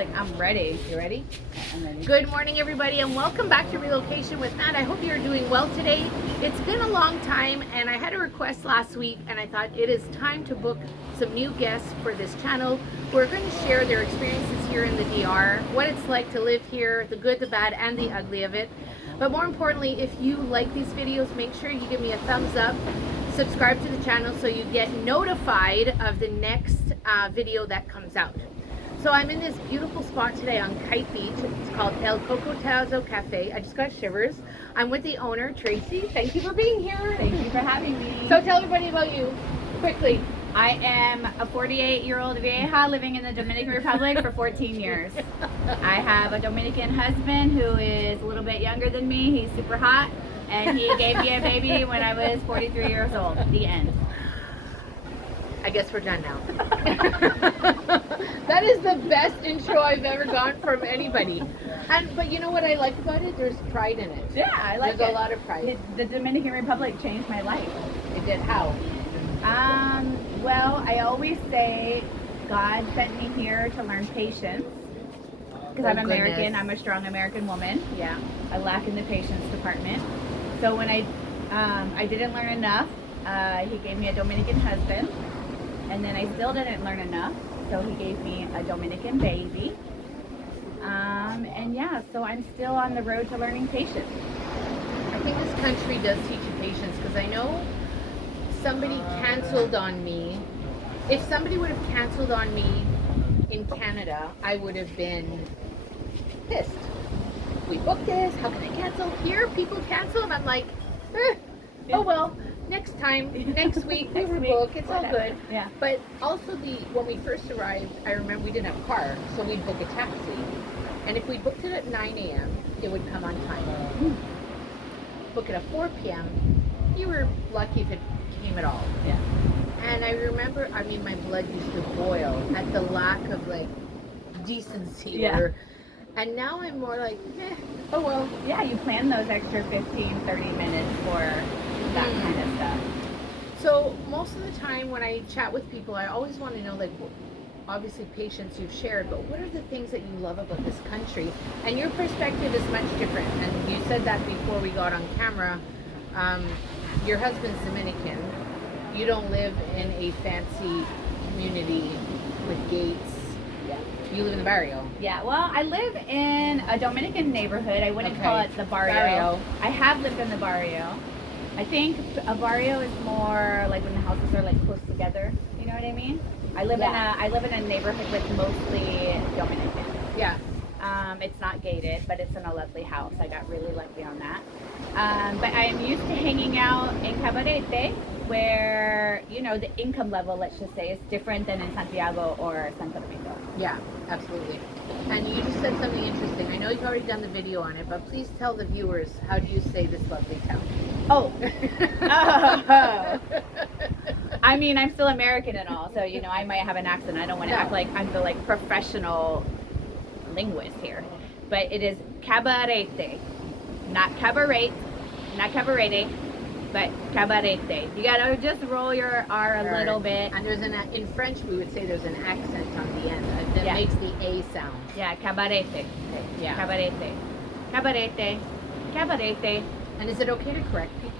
like, I'm ready. You ready? I'm ready. Good morning, everybody, and welcome back to Relocation with Matt. I hope you're doing well today. It's been a long time, and I had a request last week, and I thought it is time to book some new guests for this channel. We're going to share their experiences here in the DR, what it's like to live here, the good, the bad, and the ugly of it. But more importantly, if you like these videos, make sure you give me a thumbs up, subscribe to the channel so you get notified of the next video that comes out. So I'm in this beautiful spot today on Kite Beach. It's called Coco Tazo Café. I just got shivers. I'm with the owner, Tracy. Thank you for being here. Thank you for having me. So tell everybody about you, quickly. I am a 48-year-old vieja living in the Dominican Republic for 14 years. I have a Dominican husband who is a little bit younger than me. He's super hot, and he gave me a baby when I was 43 years old. The end. I guess we're done now. That is the best intro I've ever gotten from anybody. But you know what I like about it? There's pride in it. Yeah, I like There's it. a lot of pride. The Dominican Republic changed my life. It did. How? Well, I always say God sent me here to learn patience. Because I'm American, goodness. I'm a strong American woman. Yeah. I lack in the patience department. So when I didn't learn enough, he gave me a Dominican husband. And then I still didn't learn enough, so he gave me a Dominican baby. And yeah, so I'm still on the road to learning patience. I think this country does teach you patience, because I know somebody canceled on me. If somebody would have canceled on me in Canada, I would have been pissed. We booked this, how can I cancel? Here, people cancel, and I'm like, oh well. Next time, next week, we rebook. It's all good. Yeah. But also, when we first arrived, I remember we didn't have a car, so we'd book a taxi. And if we booked it at 9 a.m., it would come on time. Book it at 4 p.m., you were lucky if it came at all. Yeah. And I remember, I mean, my blood used to boil at the lack of, like, decency. Yeah. And now I'm more like, oh well. Yeah, you plan those extra 15, 30 minutes for that kind of stuff. So most of the time when I chat with people, I always want to know, like, obviously patience you've shared, but what are the things that you love about this country? And your perspective is much different. And you said that before we got on camera. Your husband's Dominican. You don't live in a fancy community with gates. Yeah. You live in the barrio. Yeah, well, I live in a Dominican neighborhood. I wouldn't call it the barrio. I have lived in the barrio. I think a barrio is more like when the houses are like close together. You know what I mean? I live in a neighborhood with mostly Dominicans. Yeah. It's not gated, but it's in a lovely house. I got really lucky on that. But I'm used to hanging out in Cabarete, where, you know, the income level, let's just say, is different than in Santiago or Santo Domingo. Yeah, absolutely. And you just said something interesting. I know you've already done the video on it, but please tell the viewers, how do you say this lovely town? Oh. I mean, I'm still American and all, so, you know, I might have an accent. I don't want to act like I'm the, like, professional linguist here. But it is Cabarete. Not cabaret, not cabarete, but Cabarete. You gotta just roll your R a little bit. And there's in French we would say there's an accent on the end that makes the A sound. Yeah, Cabarete. Yeah. Cabarete. Cabarete. Cabarete. And is it okay to correct people?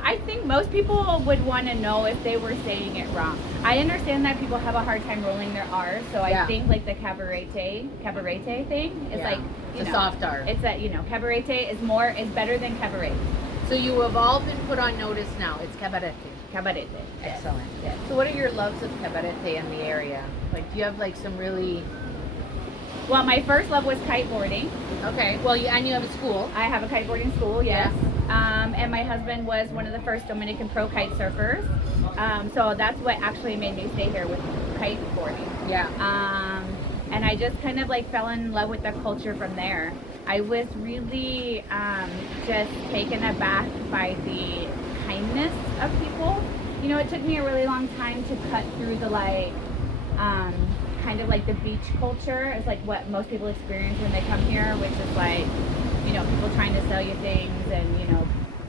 I think most people would want to know if they were saying it wrong. I understand that people have a hard time rolling their R's, so I think like the cabarete thing is like, you know, soft R. It's that, you know, cabarete is better than cabaret. So you have all been put on notice now. It's Cabarete. Cabarete. Excellent. Yes. So what are your loves of Cabarete in the area? Like, do you have like some really... Well, my first love was kiteboarding. Okay. Well, and you have a school. I have a kiteboarding school, yes. Yeah. And my husband was one of the first Dominican pro kite surfers. So that's what actually made me stay here with kiteboarding. Yeah. And I just kind of like fell in love with the culture from there. I was really just taken aback by the kindness of people. You know, it took me a really long time to cut through the like, kind of like the beach culture is like what most people experience when they come here, which is like, you know, people trying to sell you things and, you know,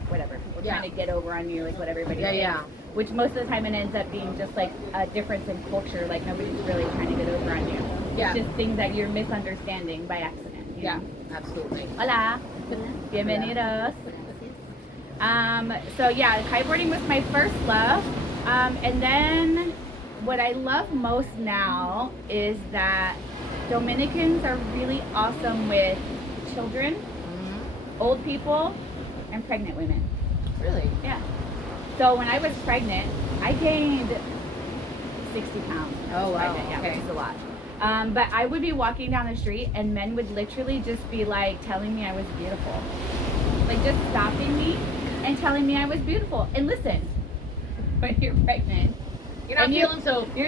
whatever, people trying to get over on you, like what everybody thinks. Which most of the time it ends up being just like a difference in culture, like nobody's really trying to get over on you. Yeah. It's just things that you're misunderstanding by accident. You Yeah, know? absolutely. Hola. Bienvenidos. So yeah, kiteboarding was my first love. And then what I love most now is that Dominicans are really awesome with children, old people, and pregnant women. Really? Yeah. So when I was pregnant, I gained 60 pounds. Oh, wow. Pregnant, yeah, Okay. which is a lot. But I would be walking down the street and men would literally just be like telling me I was beautiful. Like just stopping me and telling me I was beautiful. And listen, when you're pregnant, You're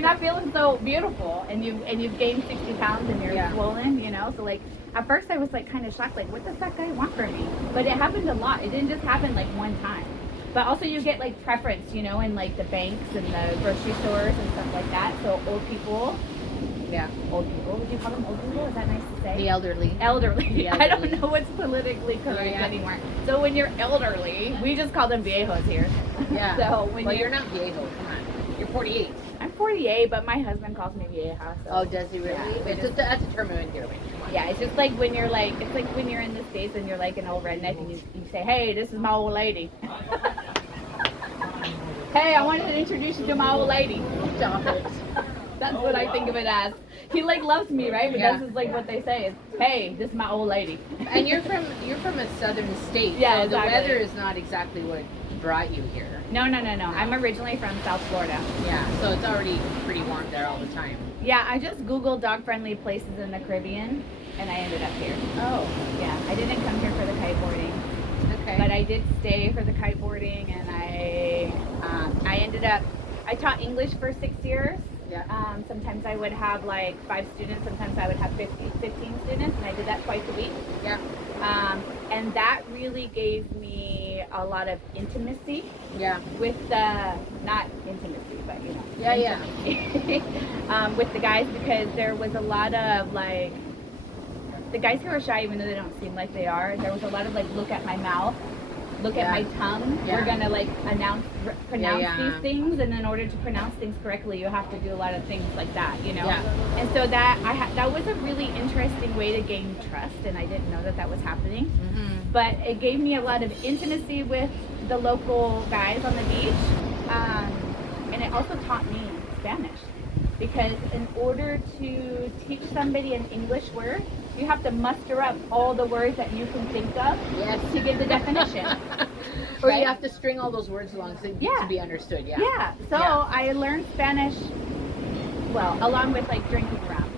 not feeling so beautiful, and you've gained 60 pounds and you're swollen, you know. So like at first I was like kind of shocked, like what does that guy want from me? But it happened a lot. It didn't just happen like one time. But also you get like preference, you know, in like the banks and the grocery stores and stuff like that. So old people. Yeah. Old people. Would you call them old people? Is that nice to say? The elderly. Elderly. The I elderly. don't know what's politically correct Yeah. anymore. So when you're elderly, we just call them viejos here. Yeah. So when you're not viejo. Come on. You're 48. I'm 48, but my husband calls me vieja. So. Oh, does he really? Yeah, That's a term of endearment. Yeah, it's just like when you're like, it's like when you're in the States and you're like an old redneck and you say, hey, this is my old lady. Hey, I wanted to introduce you to my old lady. Stop it. That's what I think of it as. He like loves me, right? But that's just like what they say is, hey, this is my old lady. And you're from a southern state, Yeah, so exactly. the weather is not exactly what brought you here. No. I'm originally from South Florida. Yeah, so it's already pretty warm there all the time. Yeah, I just Googled dog-friendly places in the Caribbean, and I ended up here. Oh, Yeah, I didn't come here for the kiteboarding, okay. but I did stay for the kiteboarding, and I ended up, I taught English for 6 years. Yeah. Sometimes I would have like 5 students, sometimes I would have 15 students, and I did that twice a week. Yeah. And that really gave me a lot of intimacy Yeah. with the, not intimacy, but you know. Yeah, intimacy, with the guys, because there was a lot of like, the guys who are shy, even though they don't seem like they are, there was a lot of like, look at my mouth, look at my tongue. Yeah. We're gonna like pronounce Yeah. these things, and in order to pronounce things correctly, you have to do a lot of things like that, you know. Yeah. And so that was a really interesting way to gain trust, and I didn't know that was happening. Mm-hmm. But it gave me a lot of intimacy with the local guys on the beach, and it also taught me Spanish, because in order to teach somebody an English word, you have to muster up all the words that you can think of to give the definition. Or Right? you have to string all those words along to be understood. Yeah. Yeah. So I learned Spanish, well, along with like drinking around,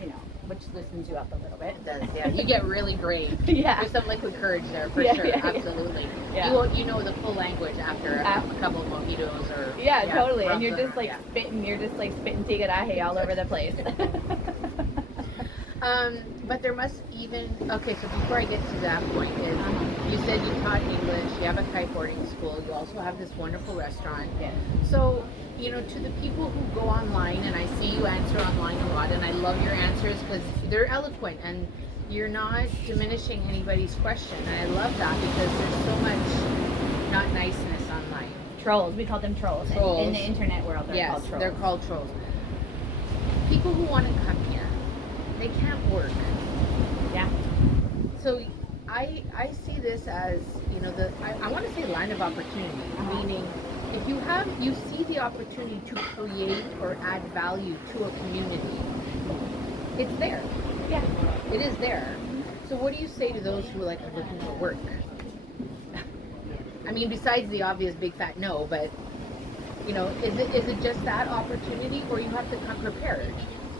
you know, which loosens you up a little bit. It does, yeah. You get really brave. Yeah. There's some liquid courage there for Yeah, sure. yeah, yeah. Absolutely. Yeah. You know the full language after a couple of mojitos or Yeah, totally. And you're rums just like or- spitting tigaraje all over the place. But there must even, okay, so before I get to that point is, you said you taught English, you have a kiteboarding school, you also have this wonderful restaurant. Yeah. So, you know, to the people who go online, and I see you answer online a lot, and I love your answers because they're eloquent and you're not diminishing anybody's question. And I love that because there's so much not niceness online. Trolls. We call them trolls. In the internet world, they're called trolls. They're called trolls. People who want to come here, they can't work. Yeah. So I see this as, you know, I want to say land of opportunity, meaning if you see the opportunity to create or add value to a community, it's there. Yeah. It is there. So what do you say to those who are like looking for work? I mean, besides the obvious big fat no, but you know, is it just that opportunity, or you have to come prepared?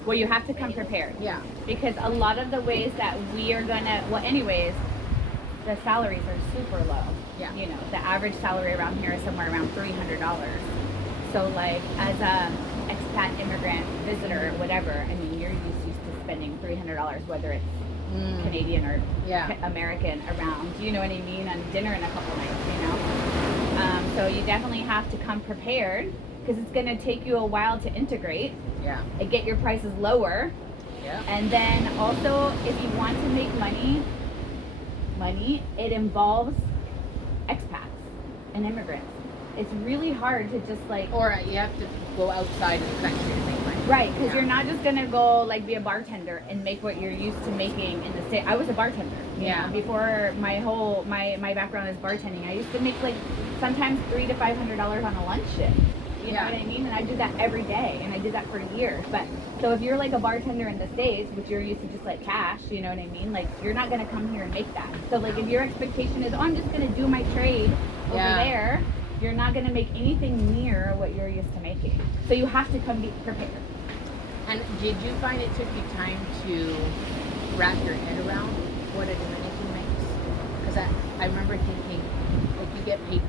Well, you have to come prepared. Yeah. Because a lot of the ways that we are gonna, well, anyways, the salaries are super low. Yeah. You know, the average salary around here is somewhere around $300. So, like, as a expat, immigrant, visitor, whatever, I mean, you're used to spending $300, whether it's Canadian or American around. You know what I mean? On dinner in a couple nights. You know. So you definitely have to come prepared, because it's going to take you a while to integrate. Yeah. And get your prices lower. Yeah. And then also, if you want to make money, it involves expats and immigrants. It's really hard to just like... Or you have to go outside of the country to make money. Right, because Yeah. you're not just gonna go like be a bartender and make what you're used to making in the state. I was a bartender. You Yeah. know, before my background is bartending, I used to make like sometimes $300 to $500 on a lunch shift. You know Yeah. what I mean? And I did that every day, and I did that for years. But so if you're like a bartender in the States, which you're used to just like cash, you know what I mean? Like you're not gonna come here and make that. So like if your expectation is, oh, I'm just gonna do my trade over Yeah. there, you're not gonna make anything near what you're used to making. So you have to come be prepared. And did you find it took you time to wrap your head around what a Dominican makes? Because I remember thinking, like you get paid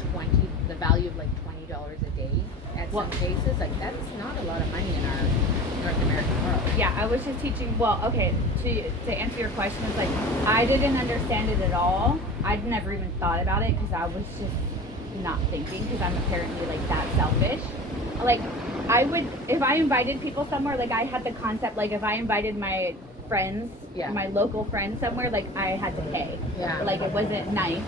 the value of like $20 a day at some cases. Like that's not a lot of money in our North American world. Yeah, I was just teaching. Well, okay, to answer your question, it's like I didn't understand it at all. I'd never even thought about it because I was just not thinking because I'm apparently like that selfish. Like I would, if I invited people somewhere, like I had the concept, like if I invited my friends, my local friends somewhere, like I had to pay. Yeah. Like it wasn't nice.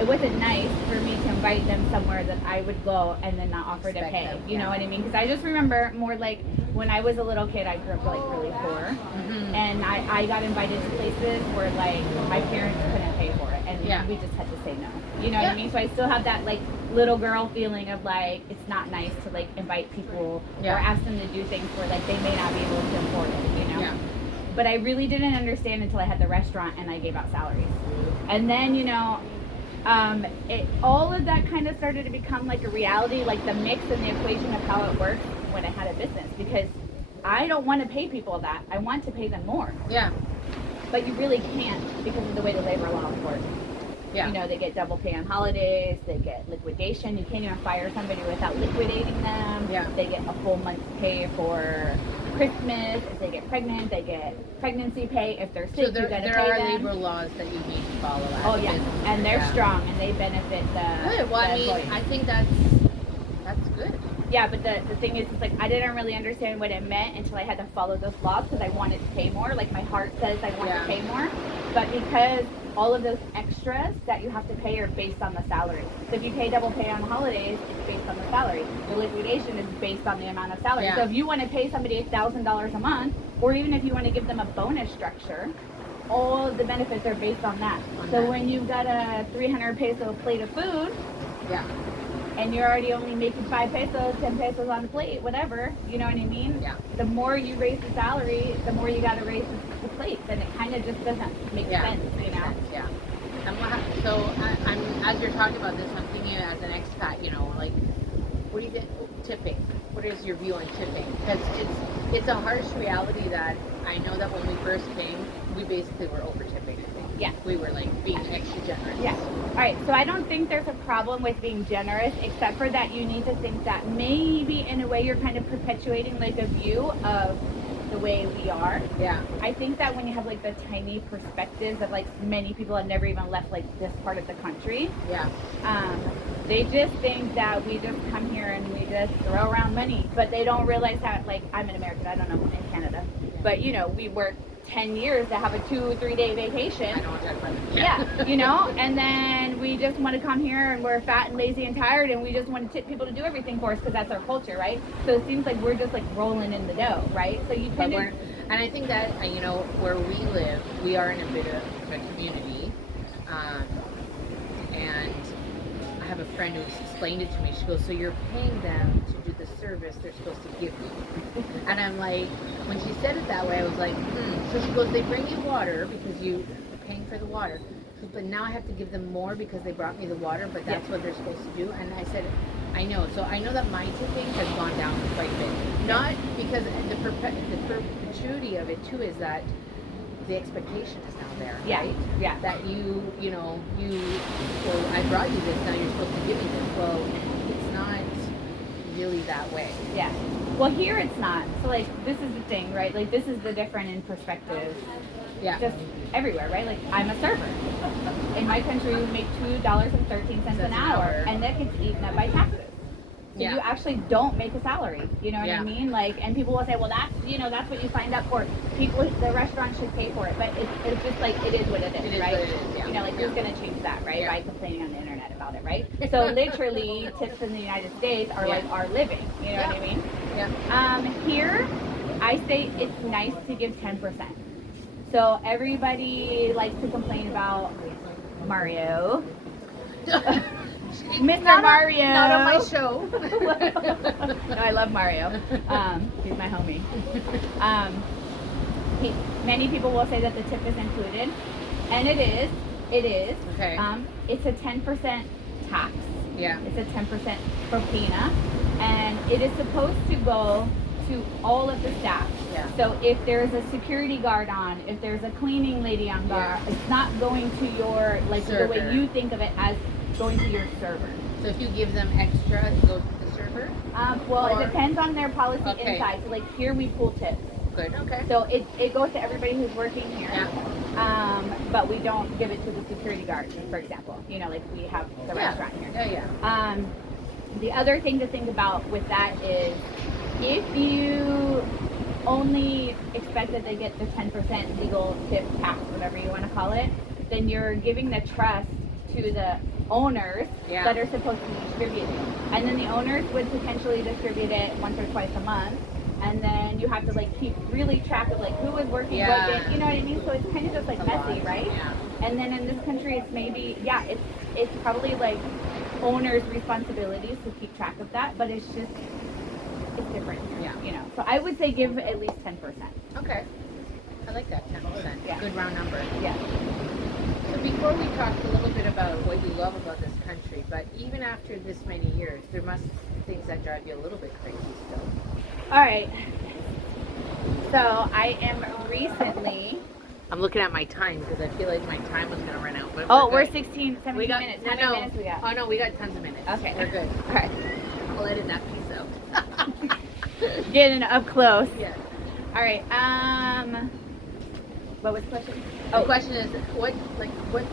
It wasn't nice for me to invite them somewhere that I would go and then not offer to Expect pay. them, You know what I mean? Because I just remember more like when I was a little kid, I grew up like really poor. Mm-hmm. And I got invited to places where like my parents couldn't pay for it. And we just had to say no. You know what I mean? So I still have that like little girl feeling of like it's not nice to like invite people or ask them to do things where like they may not be able to afford it, you know? Yeah. But I really didn't understand until I had the restaurant and I gave out salaries. And then, you know, all of that kind of started to become like a reality, like the mix and the equation of how it works when I had a business, because I don't want to pay people that. I want to pay them more. Yeah. But you really can't because of the way the labor laws work. Yeah. You know, they get double pay on holidays, they get liquidation. You can't even fire somebody without liquidating them. Yeah. They get a full month's pay for Christmas. If they get pregnant, they get pregnancy pay. If they're sick, So you gotta there pay are them. labor laws that you need to follow. Oh yeah, and they're strong and they benefit the. Good. Well, the I mean, employees. I think that's good. Yeah, but the thing is, it's like I didn't really understand what it meant until I had to follow those laws because I wanted to pay more. Like my heart says I want to pay more, but because all of those extras that you have to pay are based on the salary. So if you pay double pay on the holidays, it's based on the salary. The liquidation is based on the amount of salary. Yeah. So if you want to pay somebody $1,000 a month, or even if you want to give them a bonus structure, all of the benefits are based on that. When you've got a 300 peso plate of food, and you're already only making 5 pesos, 10 pesos on the plate, whatever, you know what I mean? Yeah. The more you raise the salary, the more you got to raise the plates, and it kind of just doesn't make sense, you know? Yeah. So I'm as you're talking about this, I'm thinking as an expat, you know, like, what do you think tipping? What is your view on tipping? Because it's a harsh reality that I know that when we first came, we basically were over tipping. I think. Yeah. We were like being extra generous. Yeah. All right. So I don't think there's a problem with being generous, except for that you need to think that maybe in a way you're kind of perpetuating like a view of the way we are. Yeah. I think that when you have like the tiny perspectives of like many people have never even left like this part of the country. Yeah. They just think that we just come here and we just throw around money, but they don't realize that, like, I'm an American, I don't know in Canada, but you know, we work 10 years to have a 2-3 day vacation. I know what you're talking about. Yeah, you know, and then we just want to come here and we're fat and lazy and tired and we just want to tip people to do everything for us because that's our culture, right? So it seems like we're just like rolling in the dough, right? So you kind of... And I think that, you know, where we live, we are in a bit of a community, and I have a friend who explained it to me. She goes, so you're paying them to do the service they're supposed to give you. And I'm like, when she said it that way, I was like, So she goes, they bring you water because you're paying for the water. She goes, but now I have to give them more because they brought me the water, but that's what they're supposed to do. And I said, I know. So I know that my tipping has gone down quite a bit. Not because the perpetuity of it too is that the expectation is now there, right? Yeah. That you know, well, I brought you this, now you're supposed to give me this. Well, it's not really that way. Yeah. Well, here it's not. So, like, this is the thing, right? Like, this is the different in perspective. Yeah. Just everywhere, right? Like, I'm a server. In my country, we make $2.13 an hour, and that gets eaten up by taxes. So you actually don't make a salary. You know what I mean? Like, and people will say, well, that's, you know, that's what you signed up for. People, the restaurant should pay for it. But it's just like, it is what it is, It is right? what it is, yeah. You know, like, who's going to change that, right? By complaining on the internet about it, right? So literally, tips in the United States are like our living. You know what I mean? Yeah. Here, I say it's nice to give 10%. So everybody likes to complain about Mario. Mr. Mario. Not on my show. No, I love Mario. He's my homie. Many people will say that the tip is included, and it is. It is. Okay. It's a 10% tax. Yeah. It's a 10% propina, and it is supposed to go to all of the staff. Yeah. So if there's a security guard on, if there's a cleaning lady on guard, it's not going to your, like, server. the way you think of it as going to your server. So if you give them extra, it goes to the server? It depends on their policy inside. So like here we pool tips. Good, okay. So it goes to everybody who's working here. Yeah. But we don't give it to the security guard, for example. You know, like we have the restaurant here. Yeah. The other thing to think about with that is if you only expect that they get the 10% legal tip tax, whatever you want to call it, then you're giving the trust to the owners that are supposed to distribute it. And then the owners would potentially distribute it once or twice a month. And then you have to like keep really track of like who is working what day, you know what I mean? So it's kind of just like messy, right? Yeah. And then in this country it's maybe, it's probably like owners' responsibilities to keep track of that, but it's just, it's different here, you know. So I would say give at least 10%. Okay. I like that, 10%. Yeah. Good round number. Yeah. So before we talked a little bit about what you love about this country, but even after this many years, there must be things that drive you a little bit crazy still. All right. So I am recently. I'm looking at my time because I feel like my time was going to run out. But we're 16, 17 minutes. How many minutes we got? Oh, no, we got tons of minutes. Okay. We're good. All right. I'll edit that piece out. Getting up close. Yeah. All right. What was the question? The question is, what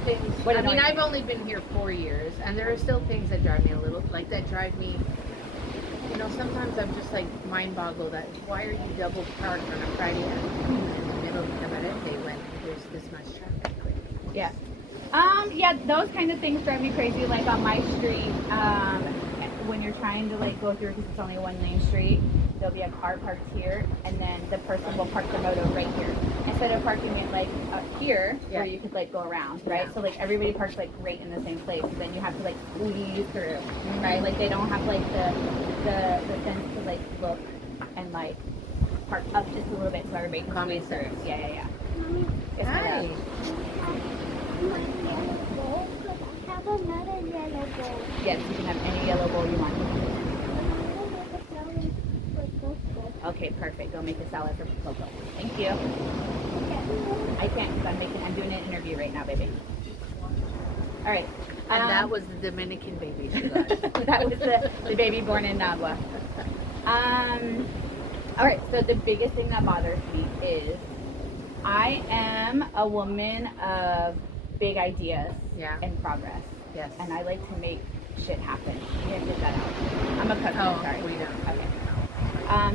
things? What I mean, annoys I've only been here 4 years, and there are still things that drive me a little, you know, sometimes I'm just like mind boggled that why are you double parked on a Friday afternoon in the middle of Cabarete when there's this much traffic? Yeah. Those kind of things drive me crazy. Like on my street, when you're trying to like go through because it's only one lane street, there'll be a car parked here, and then the person will park their moto right here instead of parking it like up here where you could like go around, right? So like everybody parks like right in the same place, so then you have to like squeeze through, right? Like they don't have like the sense to like look and like park up just a little bit so everybody can squeeze through. Yeah. Yes, Hi. Yes, you can have any yellow bowl you want. Okay, perfect. Go make a salad for Coco. Thank you. I can't because I'm doing an interview right now, baby. All right. And that was the Dominican baby she got. That was the baby born in Nagua. All right. So the biggest thing that bothers me is I am a woman of big ideas and progress. Yes. And I like to make shit happen. You can't get that out. I'm a customer. Sorry. We don't. Okay.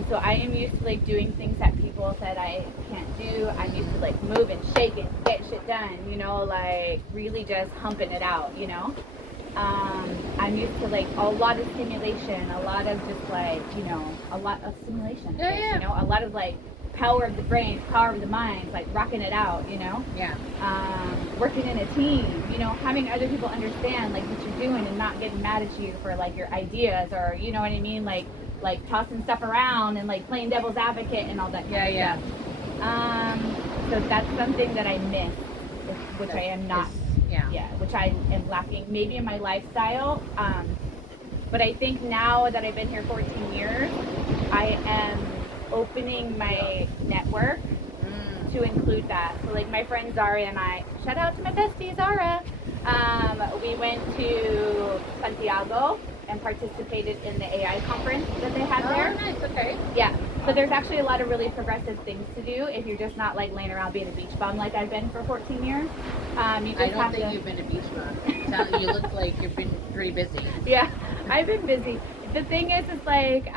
So I am used to like doing things that people said I can't do. I'm used to like move and shake and get shit done, you know, like really just humping it out, you know. I'm used to like a lot of stimulation, a lot of just like, you know, a lot of stimulation, you know, a lot of like power of the brain, power of the mind, like rocking it out, you know. Yeah. Working in a team, you know, having other people understand like what you're doing and not getting mad at you for like your ideas or, you know what I mean, like tossing stuff around and like playing devil's advocate and all that kind of stuff. So that's something that I miss, which I am not, which I am lacking maybe in my lifestyle. But I think now that I've been here 14 years, I am opening my network to include that. So like my friend Zara and I, shout out to my bestie Zara, we went to Santiago and participated in the AI conference that they had there. Oh, nice, okay. Yeah, so there's actually a lot of really progressive things to do if you're just not like laying around being a beach bum like I've been for 14 years. You just I don't think you've been a beach bum. You look like you've been pretty busy. Yeah, I've been busy. The thing is, it's like,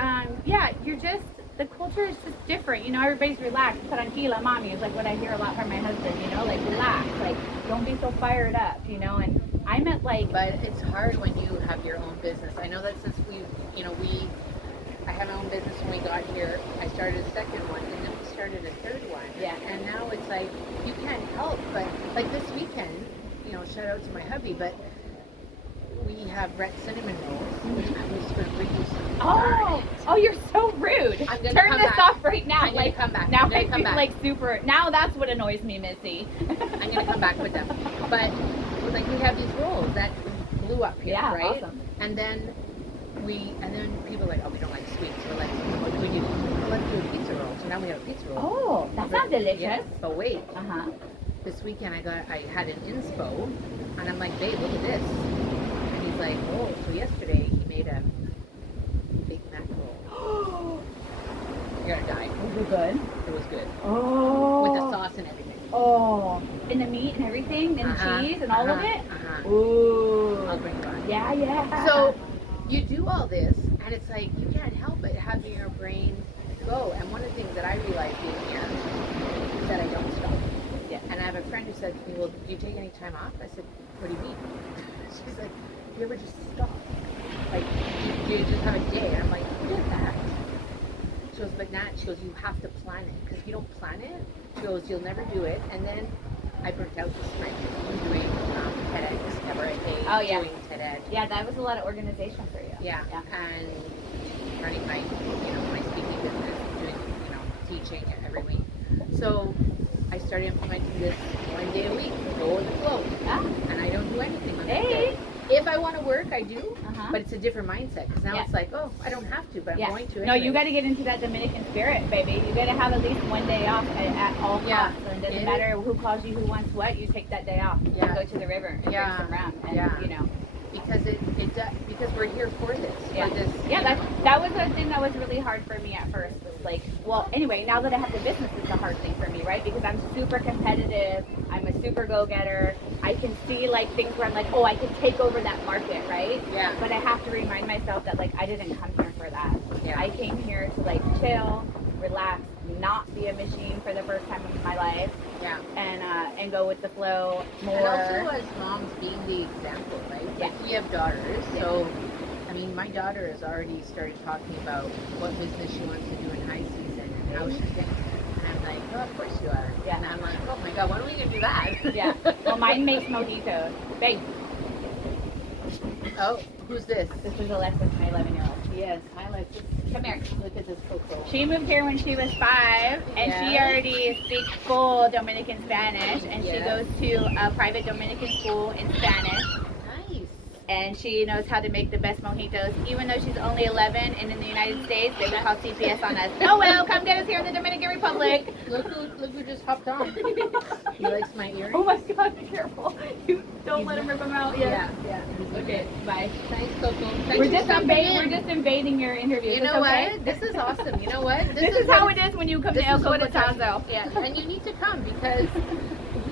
you're just, the culture is just different. You know, everybody's relaxed. Tranquila, mommy is like what I hear a lot from my husband, you know, like relax, like don't be so fired up, you know, and I'm at like. But it's hard when you have your own business. I know that since I had my own business when we got here. I started a second one, and then we started a third one. Yeah. And now it's like, you can't help but, like this weekend, you know, shout out to my hubby, but we have red cinnamon rolls, which I was going to bring you some. Oh, you're so rude. I'm gonna Turn come this back. off right now. I'm gonna come back. Now I'm gonna I come feel back. like super. Now that's what annoys me, Missy. I'm going to come back with them. But, like, we have these rolls that blew up here, Yeah, right? awesome. And then people are like, oh, we don't like sweets. So let's, what do we do? Well, let's do a pizza roll. So now we have a pizza roll. Oh, that sounds delicious. Yes, but wait. Uh-huh. This weekend I had an inspo, and I'm like, babe, look at this. And he's like, oh, so yesterday he made a Big Mac roll. You're gonna die. Was it good? It was good. Oh. With the sauce and everything. Oh. And the meat and everything, and the cheese and all of it? Ooh. I'll bring it on. Yeah, yeah. So you do all this, and it's like, you can't help but having your brain go. And one of the things that I realized being here is that I don't stop. Yeah. And I have a friend who said to me, well, do you take any time off? I said, what do you mean? She's like, you ever just stop? Like, do you just have a day? And I'm like, who did that? She goes, but Nat, she goes, you have to plan it. Because if you don't plan it, she goes, you'll never do it. And then I burnt out this spring. I'm doing TEDx, Cabarete, Oh, yeah. doing TEDx. Yeah, that was a lot of organization for you. Yeah. And running my, my speaking business, doing, teaching every week. So I started implementing this 1 day a week, go with the flow. Ah. And I don't do anything on that Hey. day. If I want to work, I do, Uh-huh. but it's a different mindset because now Yeah. it's like, oh, I don't have to, but I'm going to. No, you anyway. got to get into that Dominican spirit, baby. You got to have at least 1 day off at all costs. Yeah. And it doesn't It matter who calls you, who wants what. You take that day off. Yeah. And go to the river and Yeah. drink some rum. And, Yeah. Because it does, because we're here for this. Yeah. For this, Yeah, that was a thing that was really hard for me at first. Was like, well, anyway, now that I have the business, it's a hard thing for me, right? Because I'm super competitive. I'm a super go-getter. I can see like things where I'm like, oh, I can take over that market, right? Yeah. But I have to remind myself that like I didn't come here for that. Yeah. I came here to like chill, relax, not be a machine for the first time in my life, Yeah. and go with the flow more. And also as moms being the example, right? Yeah. Like we have daughters, Yeah. so I mean my daughter has already started talking about what business she wants to do in high season and how she's gonna, and I'm like, oh, of course you are. Yeah. And I'm like, oh my god, when are we gonna do that? Yeah. Well, mine makes mojitos. Babe, Oh, who's this? this is Alexis, my 11-year-old. Yes, hi Alexis. Come here. Look at this Coco. She moved here when she was 5, and she Yes. already speaks full Dominican Spanish, and she Yes. goes to a private Dominican school in Spanish, Nice. and she knows how to make the best mojitos, even though she's only 11, and in the United States, they would call CPS on us. Oh well, come get us here in the Dominican Republic. Look who just hopped on. He likes my earrings. Oh my God, be careful. You don't let him rip them out. Yeah. Okay, bye. Thanks, Coco. Thanks We're for just, stopping we're in. just invading your interview. You know what? This is awesome. You know what? This is how it is when you come to El is what Coco it's like. Tazo. Yeah, and you need to come because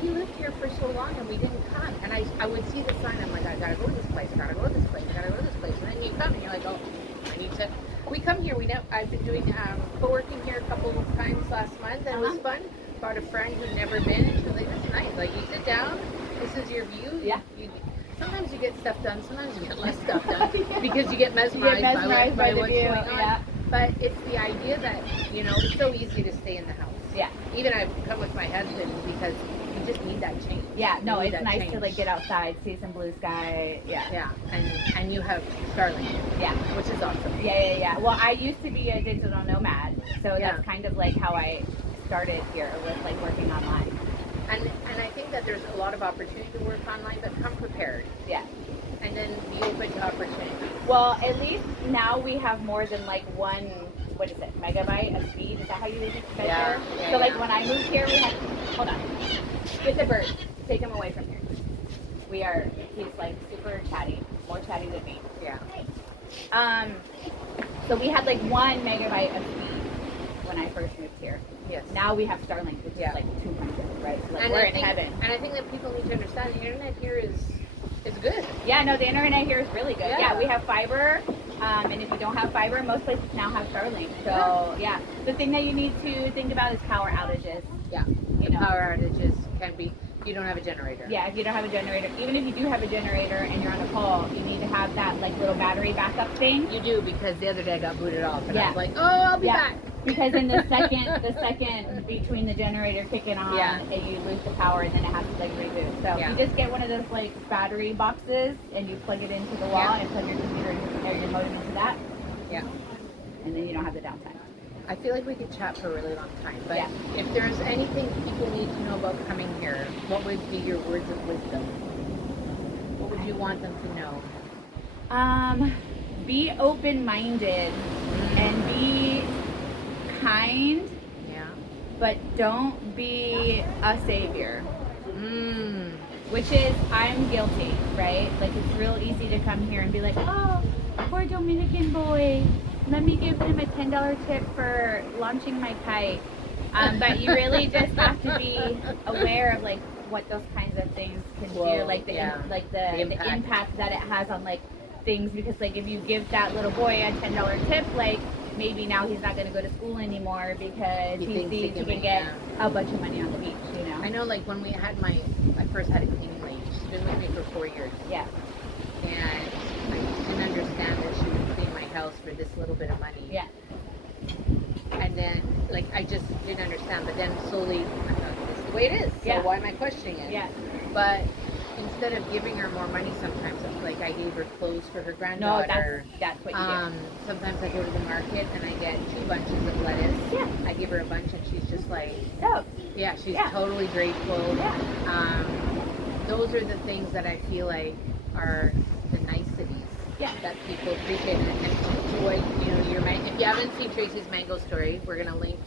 we lived here for so long and we didn't come. And I would see the sign. I'm like, I gotta go to this place. I gotta go to this place. I gotta go to this place. And then you come and you're like, oh, I need to. We come here. We know. I've been doing co-working here a couple of times last month, and it was fun. Brought a friend who'd never been, and she was like, "This is nice. Like you sit down. This is your view. Yeah. Sometimes you get stuff done. Sometimes you get less stuff done Yeah. because you get mesmerized, by the what's view. going on. Yeah. But it's the idea that, it's so easy to stay in the house. Yeah. Even I've come with my husband because you just need that change. Yeah, no, You need it's that nice change. to like get outside, see some blue sky. Yeah. Yeah, and you have Starlink, Yeah. which is awesome. Yeah. Well, I used to be a digital nomad, so Yeah. that's kind of like how I started here, was like working online. And I think that there's a lot of opportunity to work online, but come prepared. Yeah. And then be open to opportunity. Well, at least now we have more than like one, what is it, megabyte of speed? Is that how you measure? Yeah, So like yeah. when I moved here, we had, hold on, get the bird, take him away from here. He's like super chatty, more chatty than me. Yeah. So we had like 1 megabyte of speed when I first moved here. Yes. Now we have Starlink, which Yeah. is like 200, right? So like And we're I in think, heaven. And I think that people need to understand the internet here is good. Yeah, no, the internet here is really good. Yeah. Yeah, we have fiber, and if you don't have fiber, most places now have Starlink. So the thing that you need to think about is power outages. Yeah. You know. Power outages can be, You don't have a generator. Yeah, if you don't have a generator, even if you do have a generator and you're on a call, you need to have that like little battery backup thing. You do, because the other day I got booted off and I Yeah. was like, oh, I'll be back. Because in the second between the generator kicking on, and you lose the power, and then it has to like reboot. So you just get one of those like battery boxes, and you plug it into the wall, and plug your computer or your modem into that. Yeah. And then you don't have the downtime. I feel like we could chat for a really long time, but if there's anything people need to know about coming here, what would be your words of wisdom? What would you want them to know? Be open-minded and be kind, but don't be a savior. Which is, I'm guilty, right? Like, it's real easy to come here and be like, oh, poor Dominican boy, let me give him a $10 tip for launching my kite. But you really just have to be aware of like what those kinds of things can do, like the impact that it has on like things. Because like if you give that little boy a $10 tip, like maybe now he's not going to go to school anymore because he sees he can get a bunch of money on the beach. You know. I know, like when we had I first had a cleaning lady. She's been with me for 4 years. Yeah. And I didn't understand that she would clean my house for this little bit of money. Yeah. And then, like, I just didn't understand. But then slowly, I thought, this is the way it is. So why am I questioning it? Yeah. But instead of giving her more money, sometimes, like, I gave her clothes for her granddaughter. No, that's what you do. Sometimes I go to the market and I get 2 bunches of lettuce. Yeah. I give her a bunch and she's just like, oh. Yeah, she's totally grateful. Yeah. Those are the things that I feel like are the niceties that people appreciate and enjoy. You know, if you haven't seen Tracy's mango story, we're gonna link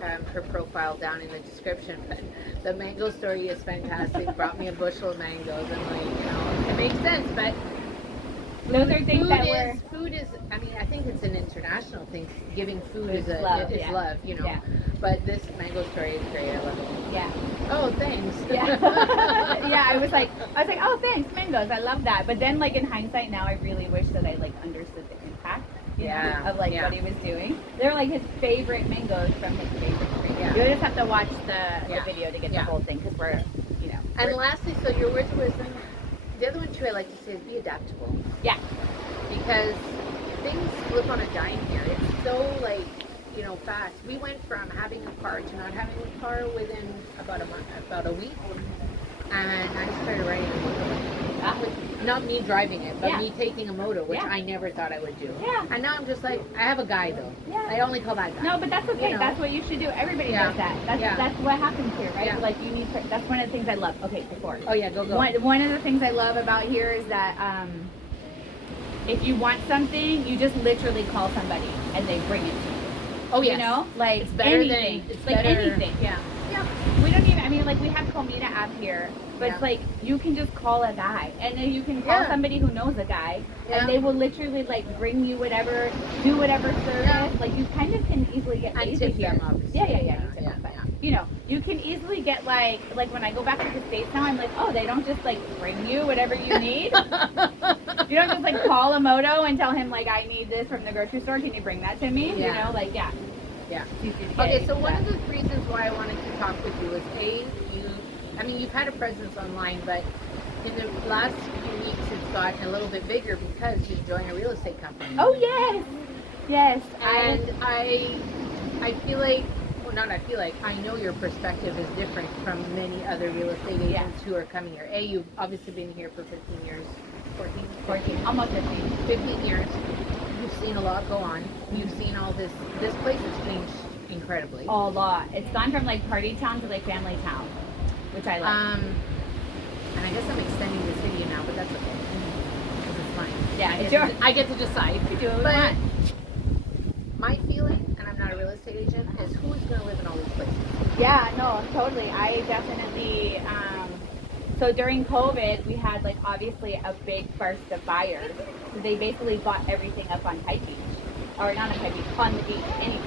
her profile down in the description. But the mango story is fantastic. Brought me a bushel of mangoes, and like, you know, it makes sense. But those are things food is. I mean, I think it's an international thing. Giving food is love. Love. You know. Yeah. But this mango story is great. I love it. Yeah. Oh, thanks. Yeah. Yeah, I was like, oh, thanks, mangoes. I love that. But then, like, in hindsight now, I really wish that I, like, understood the impact, you know, of, like, what he was doing. They're, like, his favorite mangoes from his favorite tree. Yeah. You just have to watch the video to get the whole thing, because we're, you know. And lastly, so your words of wisdom, the other one, too, I like to say is be adaptable. Yeah. Because things flip on a dime here. It's so, like, you know, fast. We went from having a car to not having a car within about a week, and I started riding a motor. Not me driving it, but me taking a motor, which I never thought I would do. Yeah. And now I'm just like, I have a guy though. Yeah. I only call that guy. No, but that's okay. You know? That's what you should do. Everybody does that. That's what happens here, right? Yeah. Like that's one of the things I love. Okay, before. Oh yeah, go. One of the things I love about here is that if you want something, you just literally call somebody and they bring it to you. Oh yeah. You know, like it's better anything. It's like better. Anything. Yeah. Yeah. We don't even. I mean, like we have Comida app here, but it's like you can just call a guy, and then you can call somebody who knows a guy, and they will literally like bring you whatever, do whatever service. Yeah. Like you kind of can easily get lazy tip here. Them, obviously. Yeah. You know, you can easily get like when I go back to the States now, I'm like, oh, they don't just like bring you whatever you need. You don't just like call a moto and tell him like I need this from the grocery store. Can you bring that to me? You know, like Yeah. Okay, so one of the reasons why I wanted to talk with you is you've had a presence online, but in the last few weeks it's gotten a little bit bigger because you joined a real estate company. Oh yes. And I feel like, well, not I feel like, I know your perspective is different from many other real estate agents who are coming here. You've obviously been here for 15 years, 14, almost 15 years. You've seen a lot go on. You've seen all this place has changed incredibly. A lot. It's gone from like party town to like family town, which I like. And I guess I'm extending this video now, but that's okay. Because it's mine. Yeah, I get to decide. You do But my feeling, and I'm not a real estate agent, is who's going to live in all these places? Yeah, no, totally. I definitely, so during COVID, we had like obviously a big burst of buyers. So they basically bought everything up on Kite Beach. Or not on Kite Beach, on the beach, any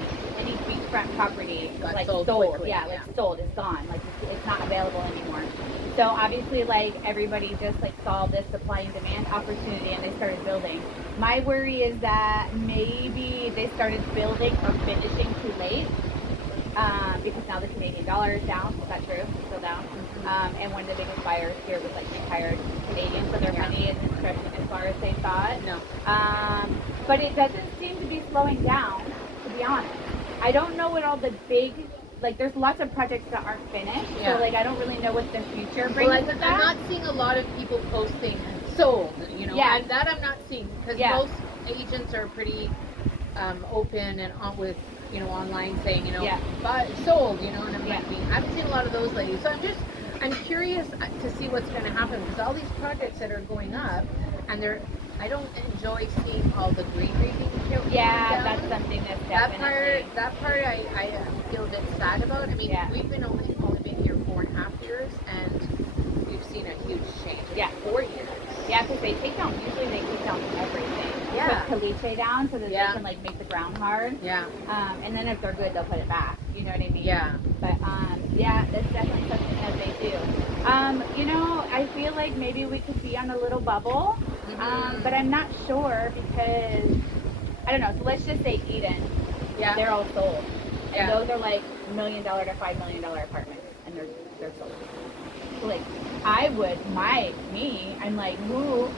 beachfront property like sold. Quickly, like sold, it's gone. Like it's not available anymore. So obviously like everybody just like saw this supply and demand opportunity and they started building. My worry is that maybe they started building or finishing too late. Because now the Canadian dollar is down. Is that true? It's still down. And one of the biggest buyers here was like retired Canadians, so their money isn't stretching as far as they thought. No. But it doesn't seem to be slowing down, to be honest. I don't know what all the big, like there's lots of projects that aren't finished, so like I don't really know what the future brings Well, with I'm that. not seeing a lot of people posting sold, you know, and that I'm not seeing, because most agents are pretty open and on with, you know, online saying, you know, but sold, you know, and I'm like, I haven't seen a lot of those ladies. So I'm curious to see what's going to happen, because all these projects that are going up, and I don't enjoy seeing all the greenery being killed. Yeah, that's something that's definitely. That part I feel a bit sad about. I mean, we've been only been here 4.5 years, and we've seen a huge change. Yeah, 4 years. Yeah, because usually they take down everything. Yeah. Put caliche down so that they can like make the ground hard. Yeah. And then if they're good, they'll put it back. You know what I mean? Yeah. But yeah, that's definitely something that they do. You know, I feel like maybe we could be on a little bubble, but I'm not sure because I don't know. So let's just say Eden. Yeah. They're all sold, and those are like $1 million to $5 million apartments, and they're sold. So like, I'm like, who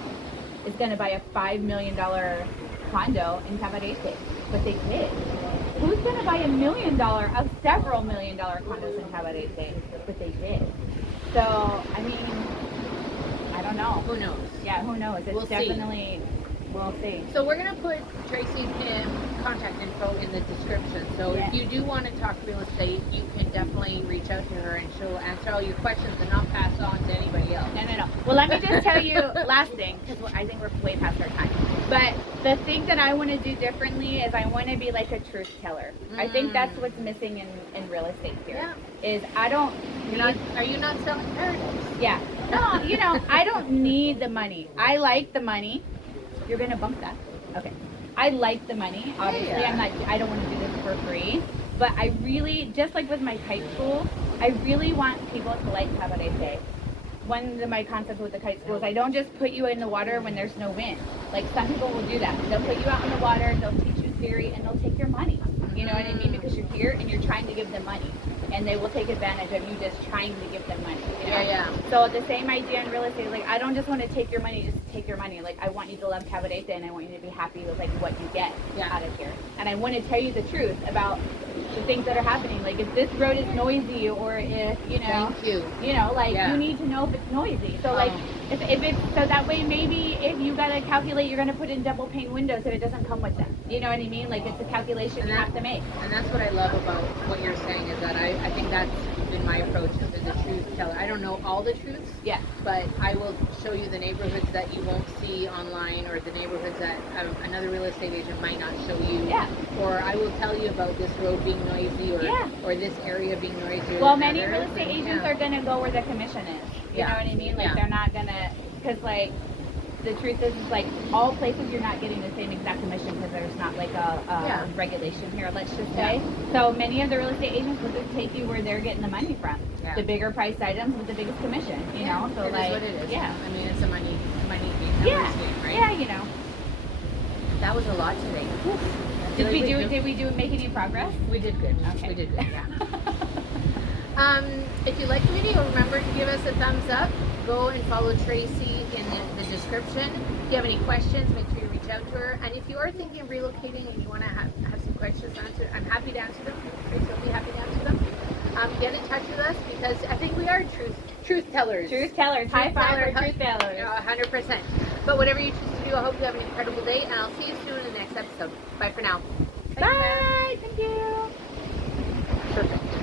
is going to buy a $5 million condo in Cabarete? But they did. Who's going to buy $1 million of several $1 million condos in Cabarete? But they did. So, I mean, I don't know. Who knows? Yeah, who knows? It's definitely, we'll see. So we're going to put Tracy's contact info in the description. So if you do want to talk real estate, you can definitely reach out to her and she'll answer all your questions and not pass on to anybody else. No. Well, let me just tell you last thing, because I think we're way past our time. But the thing that I want to do differently is I want to be like a truth teller. I think that's what's missing in real estate here. Yeah. Is I don't. Are you not selling paradise? Yeah. No, you know, I don't need the money. I like the money. You're gonna bump that. Okay. I like the money. Obviously, I don't want to do this for free. But I really, just like with my kite school, I really want people to like Cabarete. One of my concepts with the kite school is I don't just put you in the water when there's no wind. Like some people will do that. They'll put you out in the water, they'll teach you theory, and they'll take your money. You know what I mean? Because you're here and you're trying to give them money. And they will take advantage of you just trying to give them money. You know? Yeah. So the same idea in real estate, like I don't just want to take your money, just take your money. Like I want you to love Cabarete and I want you to be happy with like what you get out of here. And I want to tell you the truth about the things that are happening. Like if this road is noisy or if, you know, you need to know if it's noisy. So like if it's, so that way maybe if you got to calculate, you're going to put in double pane windows if it doesn't come with them. You know what I mean? Like it's a calculation you have to make. And that's what I love about what you're saying is that I think that's been my approach as a truth teller. I don't know all the truths, but I will show you the neighborhoods that you won't see online, or the neighborhoods that another real estate agent might not show you. Or I will tell you about this road being noisy, or this area being noisy. Well, many real estate agents are going to go where the commission is. You know what I mean? Like they're not going to, because like the truth is like all places you're not getting the same exact commission because there's not like a regulation here, let's just say. So many of the real estate agents will just take you where they're getting the money from. The bigger priced items with the biggest commission, you know? So it like, is what it is. Yeah. I mean, it's a money game, right? Yeah, you know. That was a lot today. Did we make any progress? We did good. Okay. We did good, yeah. If you liked the video, remember to give us a thumbs up. Go and follow Tracy in the description. If you have any questions, make sure you reach out to her. And if you are thinking of relocating and you want to have some questions answered, I'm happy to answer them. Tracy will be happy to answer them. Get in touch with us because I think we are truth tellers. Truth tellers. High five for truth tellers. 100%. But whatever you choose to do, I hope you have an incredible day, and I'll see you soon in the next episode. Bye for now. Bye. Thank you. Perfect.